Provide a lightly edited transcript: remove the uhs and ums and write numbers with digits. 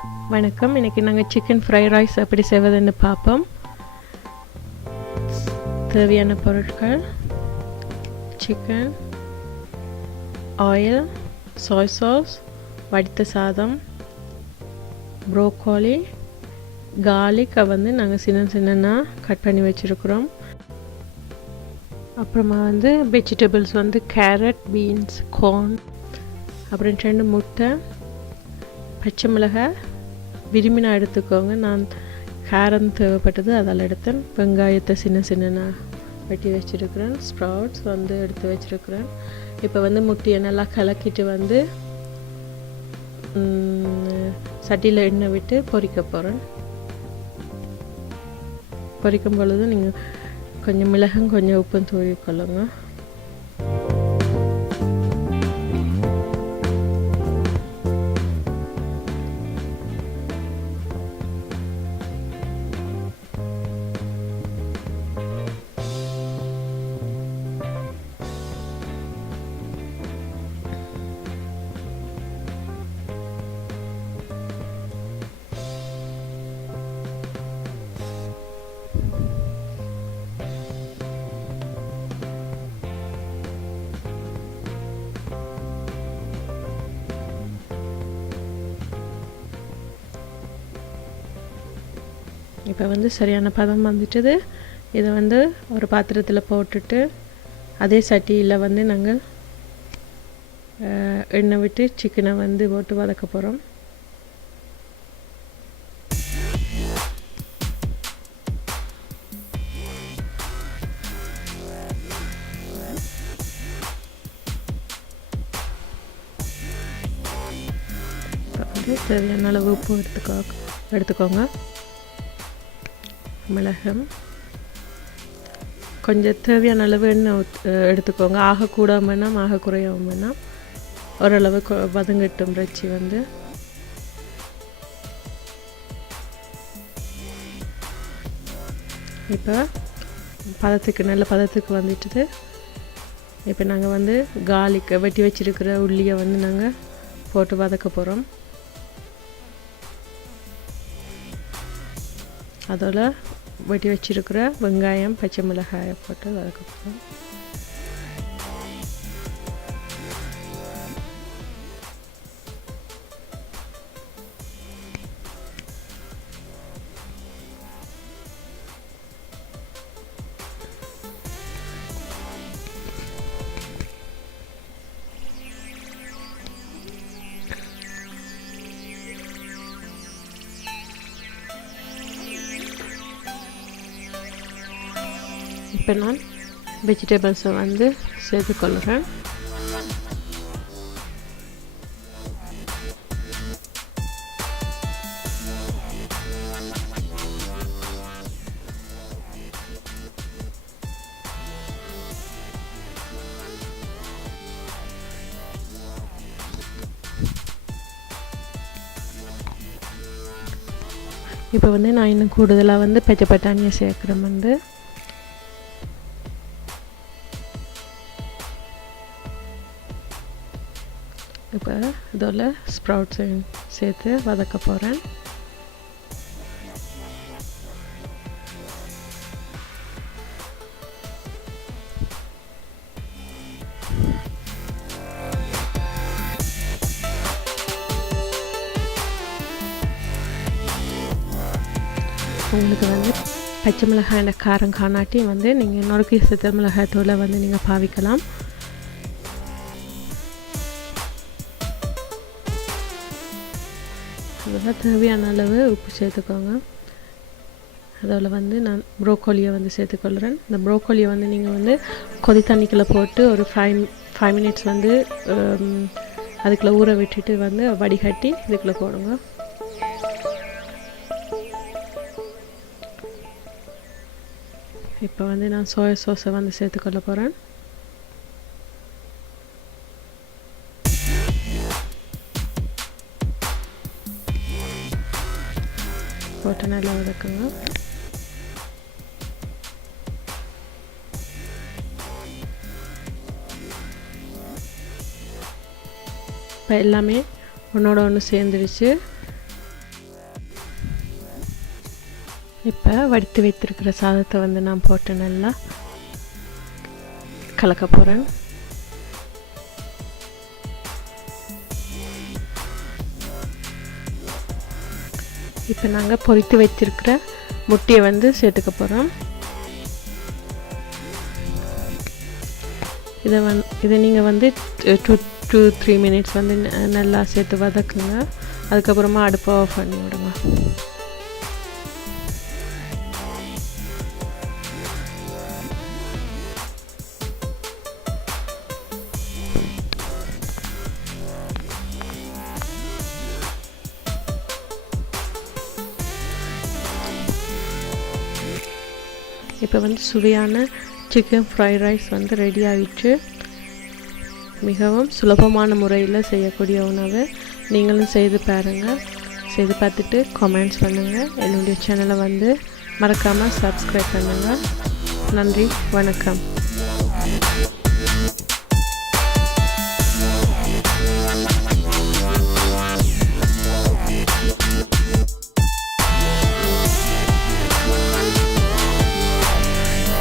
வணக்கம். இன்றைக்கி நாங்கள் சிக்கன் ஃப்ரைட் ரைஸ் எப்படி செய்வதுன்னு பார்ப்போம். தேவையான பொருட்கள்: சிக்கன், ஆயில், சோய் சாஸ், வடித்த சாதம், ப்ரோக்கோலி, கார்லிக்கை வந்து நாங்கள் சின்ன கட் பண்ணி வச்சுருக்குறோம். அப்புறமா வந்து வெஜிடபிள்ஸ் வந்து கேரட், பீன்ஸ், கார்ன், அப்புறம் 2 முட்டை, பச்சை மிளகாய் விரும்பினா எடுத்துக்கோங்க. நான் காரம் தேவைப்பட்டது அதால் எடுத்தேன். வெங்காயத்தை சின்ன வெட்டி வச்சுருக்கிறேன். ஸ்ப்ரவுட்ஸ் வந்து எடுத்து வச்சுருக்கிறேன். இப்போ வந்து முட்டையை நல்லா கலக்கிட்டு வந்து சட்டியில் எண்ணெய் விட்டு பொரிக்க போகிறேன். பொரிக்கும் பொழுது நீங்கள் கொஞ்சம் மிளகும் கொஞ்சம் உப்பும் தூவிக்கொள்ளுங்க. இப்போ வந்து சரியான பதம் வந்துட்டுது. இதை வந்து ஒரு பாத்திரத்தில் போட்டுட்டு அதே சட்டியில் வந்து நாங்கள் எண்ணெய் விட்டு சிக்கனை வந்து போட்டு வதக்க போகிறோம். வந்து தேவையான அளவு உப்பு எடுத்துக்கோங்க. மிளகும் கொஞ்சம் தேவையான அளவு எண்ணெய் எடுத்துக்கோங்க. ஆக கூட வேணாம், ஆக குறையாமல் வேணாம். ஓரளவு வதங்கட்டும் இறைச்சி வந்து. இப்போ நல்ல பதத்துக்கு வந்துட்டுது. இப்போ நாங்கள் வந்து கார்லிக்கை வெட்டி வச்சுருக்கிற உள்ளியை வந்து நாங்கள் போட்டு வதக்க போகிறோம். அதோட வெட்டி வச்சுருக்கிற வெங்காயம், பச்சை மிளகாயை போட்டு வதக்க போகிறோம். இப்போ நான் வெஜிடபிள்ஸை வந்து சேர்த்துக்கொள்கிறேன். இப்போ வந்து நான் இன்னும் கூடுதலாக வந்து பச்சை பட்டாணியை சேர்க்குறேன். வந்து இப்போ இதோட ஸ்ப்ரவுட்ஸை சேர்த்து வதக்க போகிறேன். உங்களுக்கு வந்து பச்சை மிளகாய் காரம் காணாட்டி வந்து நீங்கள் நொறுக்கி சேர்த்த மிளகாய் தூளை வந்து நீங்கள் பாவிக்கலாம். அதில் தேவையான அளவு உப்பு சேர்த்துக்கோங்க. அதில் வந்து நான் ப்ரோக்கோலியை வந்து சேர்த்துக்கொள்கிறேன். இந்த ப்ரோக்கோலியை வந்து நீங்கள் வந்து கொதி தண்ணிக்குள்ளே போட்டு ஒரு 5 மினிட்ஸ் வந்து அதுக்குள்ளே ஊற விட்டுட்டு வந்து வடிகட்டி இதுக்குள்ளே போடுங்க. இப்போ வந்து நான் சோயா சாஸை வந்து சேர்த்துக்கொள்ள போகிறேன். போட்டு நல்லா வதக்குங்க. இப்போ எல்லாமே ஒன்றோட ஒன்று சேர்ந்துடுச்சு. இப்போ வடித்து வைத்திருக்கிற சாதத்தை வந்து நான் போட்டு நல்லா கலக்க போகிறேன். இப்போ நாங்கள் பொரித்து வச்சிருக்கிற முட்டையை வந்து சேர்த்துக்க போகிறோம். இதை நீங்கள் வந்து 2-3 மினிட்ஸ் வந்து நல்லா சேர்த்து வதக்குங்க. அதுக்கப்புறமா அடுப்பை ஆஃப் பண்ணி விடுங்க. இப்போ வந்து சுவையான சிக்கன் ஃப்ரைட் ரைஸ் வந்து ரெடி ஆகிடுச்சு. மிகவும் சுலபமான முறையில் செய்யக்கூடிய உணவு. நீங்களும் செய்து பாருங்கள். செய்து பார்த்துட்டு கமெண்ட்ஸ் பண்ணுங்கள். என்னுடைய சேனலை வந்து மறக்காமல் சப்ஸ்கிரைப் பண்ணுங்கள். நன்றி, வணக்கம்.